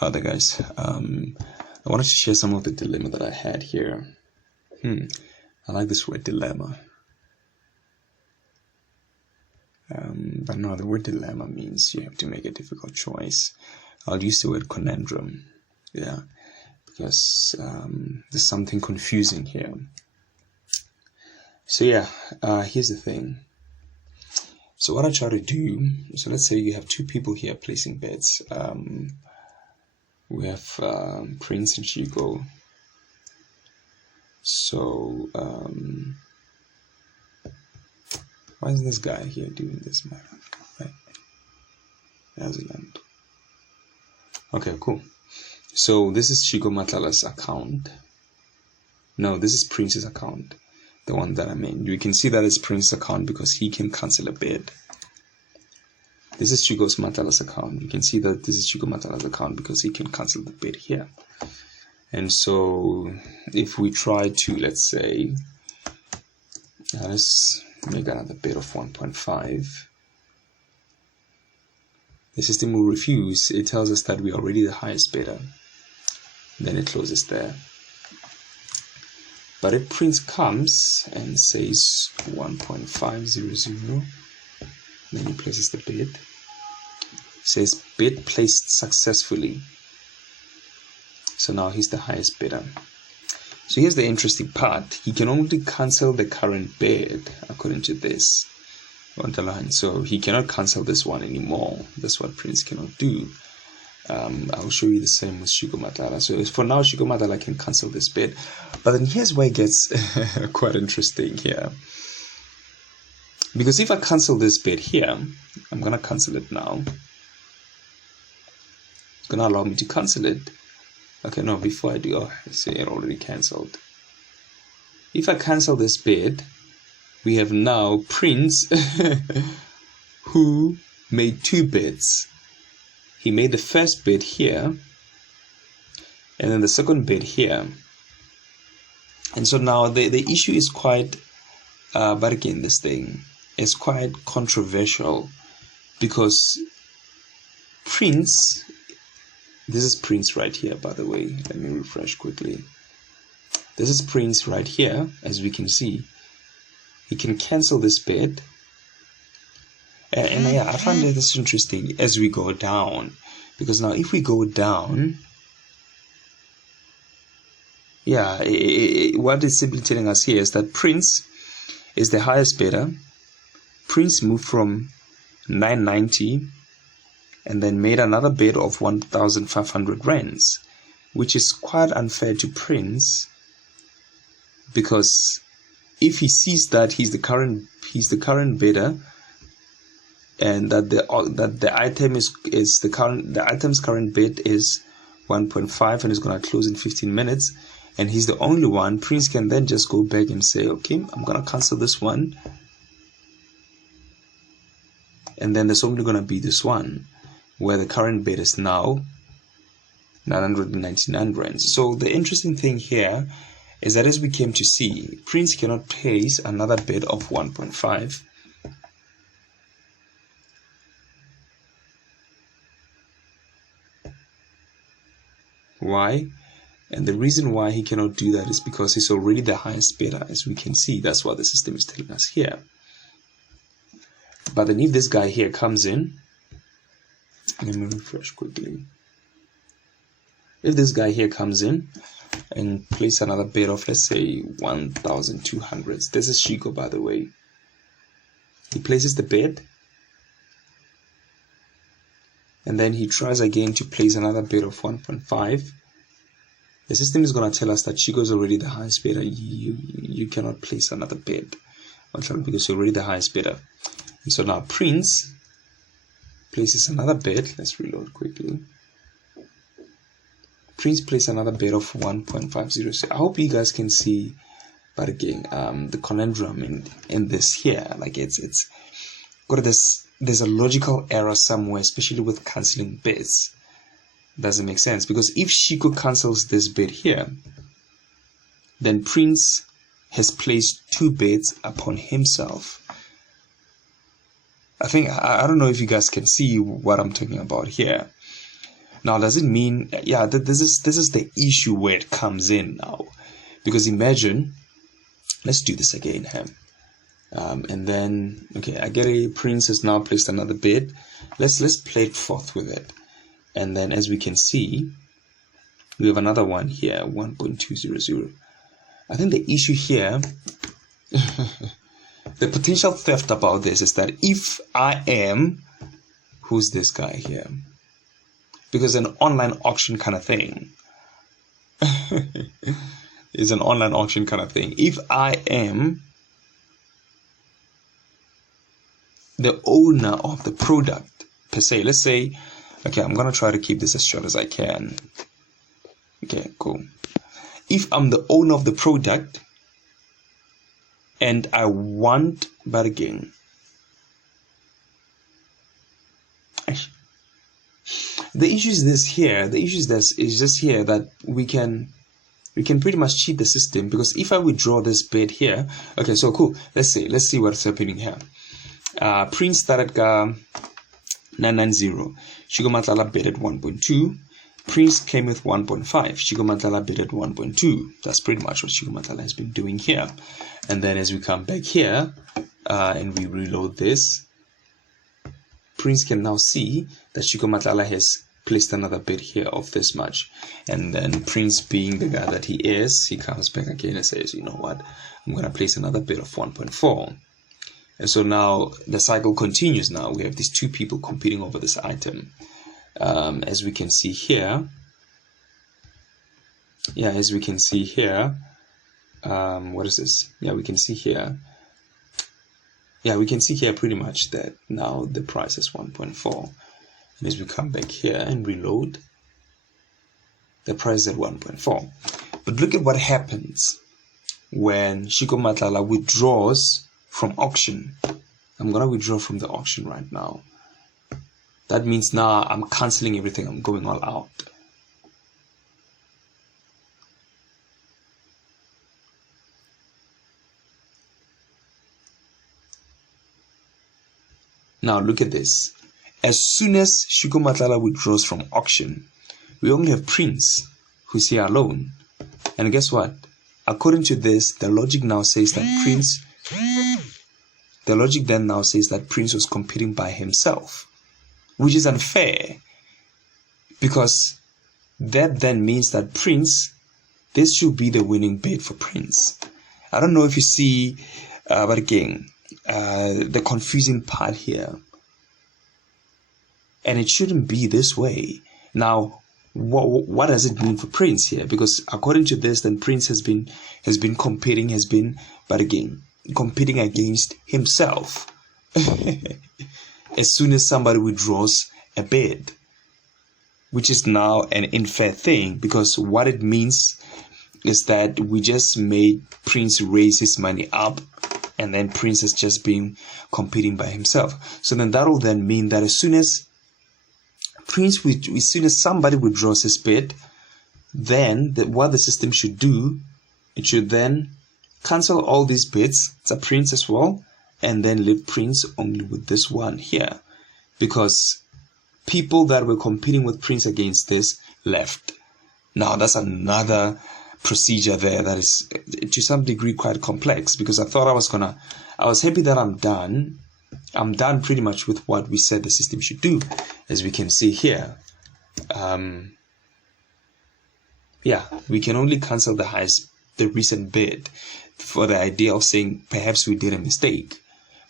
Hi there, guys. I wanted to share some of the dilemma that I had here. I like this word dilemma. But no, the word dilemma means you have to make a difficult choice. I'll use the word conundrum. Yeah, because there's something confusing here. So yeah, here's the thing. So what I try to do, so let's say you have two people here placing bets. We have Prince and Chico. So why is this guy here doing this, man? Right. Netherlands. Okay, cool. So this is Chico Matala's account. No, this is Prince's account. The one that I mean. You can see that it's Prince's account because he can cancel a bid. This is Chico Matala's account. You can see that this is Chico Matala's account because he can cancel the bid here. And so if we try to, let's say, let's make another bid of 1.5. The system will refuse. It tells us that we are already the highest bidder. Then it closes there. But if Prince comes and says 1.500, then he places the bid. Says bid placed successfully. So now he's the highest bidder. So here's the interesting part. He can only cancel the current bid according to this. Underline. So he cannot cancel this one anymore. That's what Prince cannot do. I'll show you the same with Chico Matala. So for now, Chico Matala can cancel this bid. But then here's where it gets quite interesting here. Because if I cancel this bid here, I'm going to cancel it now. It's going to allow me to cancel it. Okay, no, before I do, see, it already cancelled. If I cancel this bid, we have now Prince who made two bids. He made the first bid here, and then the second bid here. And so now the issue is quite, but again, this thing is quite controversial because Prince, this is Prince right here, by the way. Let me refresh quickly. This is Prince right here, as we can see. He can cancel this bid. And yeah, I find this interesting as we go down. Because now if we go down, yeah, what it's simply telling us here is that Prince is the highest bidder. Prince moved from 990 and then made another bid of 1,500 rands, which is quite unfair to Prince, because if he sees that he's the current bidder, and that the item's current bid is 1.5 and is going to close in 15 minutes, and he's the only one, Prince can then just go back and say, okay, I'm going to cancel this one, and then there's only going to be this one where the current bid is now 999 rands. So the interesting thing here is that, as we came to see, Prince cannot place another bid of 1.5. Why? And the reason why he cannot do that is because he's already the highest bidder, as we can see. That's what the system is telling us here. But then if this guy here comes in, let me refresh quickly. If this guy here comes in and place another bid of, let's say, 1,200. This is Chico, by the way. He places the bid, and then he tries again to place another bid of 1.5. The system is going to tell us that Chico is already the highest bidder. You cannot place another bid because you're already the highest bidder. And so now Prince places another bid. Let's reload quickly. Prince places another bid of 1.50. So I hope you guys can see, but again, the conundrum in this here, like it's got this. There's a logical error somewhere, especially with cancelling bids. Doesn't make sense, because if Chico cancels this bid here, then Prince has placed two bids upon himself. I don't know if you guys can see what I'm talking about here. Now, does it mean, yeah, this is the issue where it comes in now. Because imagine, let's do this again, and then, okay, I get a Prince has now placed another bid. Let's play it forth with it. And then as we can see, we have another one here, 1.200. I think the issue here, the potential theft about this is that if I am, who's this guy here? Because an online auction kind of thing. It's an online auction kind of thing. If I am the owner of the product per se, let's say, okay, I'm going to try to keep this as short as I can. Okay, cool. If I'm the owner of the product and I want, but again, the issue is this here. The issue is this is just here that we can pretty much cheat the system, because if I withdraw this bid here, okay, so cool. Let's see what's happening here. Prince started 990. Shigo Matlala bid at 1.2. Prince came with 1.5. Shigo Matlala bid at 1.2. That's pretty much what Shigo Matlala has been doing here. And then as we come back here and we reload this, Prince can now see that Shigo Matlala has placed another bid here of this much. And then Prince, being the guy that he is, he comes back again and says, you know what, I'm going to place another bid of 1.4. And so now the cycle continues. Now we have these two people competing over this item. As we can see here, yeah, as we can see here, what is this? Yeah, we can see here. Yeah, we can see here pretty much that now the price is 1.4. And as we come back here and reload, the price is at 1.4. But look at what happens when Shigo Matlala withdraws from auction. I'm going to withdraw from the auction right now. That means now I'm cancelling everything. I'm going all out. Now look at this. As soon as Shigo Matlala withdraws from auction, we only have Prince, who's here alone. And guess what? According to this, the logic now says that Prince... The logic then now says that Prince was competing by himself, which is unfair, because that then means that Prince, this should be the winning bid for Prince. I don't know if you see, but again, the confusing part here. And it shouldn't be this way. Now, what does it mean for Prince here? Because according to this, then Prince has been competing, but again, competing against himself. As soon as somebody withdraws a bid, which is now an unfair thing, because what it means is that we just made Prince raise his money up, and then Prince has just been competing by himself. So then that will then mean that as soon as somebody withdraws his bid, then what the system should do, it should then cancel all these bids. It's a Prince as well, and then leave Prince only with this one here, because people that were competing with Prince against this left. Now that's another procedure there that is to some degree quite complex, because I thought I was happy that I'm done pretty much with what we said the system should do. As we can see here, yeah, we can only cancel the recent bid, for the idea of saying perhaps we did a mistake.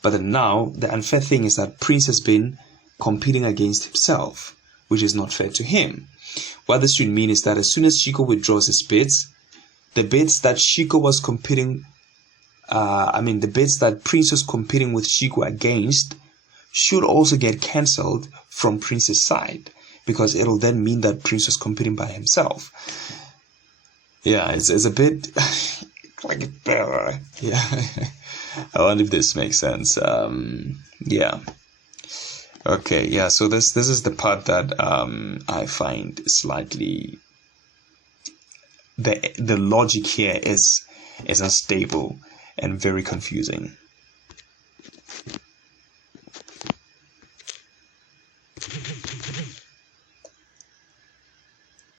But then now the unfair thing is that Prince has been competing against himself, which is not fair to him. What this should mean is that as soon as Shigo withdraws his bids, the bids that Shigo was competing, the bids that Prince was competing with Shigo against should also get cancelled from Prince's side, because it'll then mean that Prince was competing by himself. Yeah, it's a bit like yeah. I wonder if this makes sense. Yeah. Okay, yeah, so this is the part that I find slightly, the logic here is unstable and very confusing.